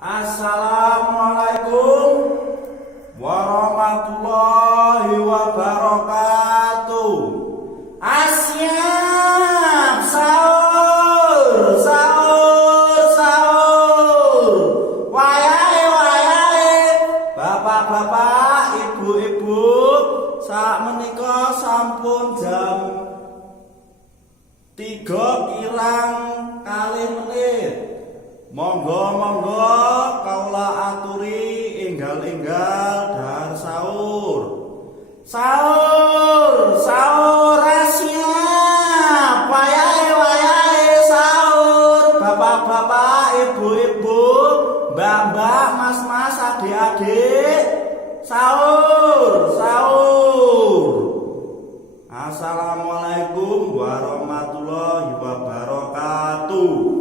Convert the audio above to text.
Assalamualaikum warahmatullahi wabarakatuh. Asyap sahur, sahur, sahur. Wayahe, bapak-bapak, ibu-ibu, sak menika sampun jam 3 kirang kalih menit. Monggo kaula aturi enggal-enggal dahar sahur. Sahur siap. Wayahe sahur. Bapak-bapak, ibu-ibu, mbak-mbak, mas-mas, adik-adik. Sahur. Assalamualaikum warahmatullahi wabarakatuh.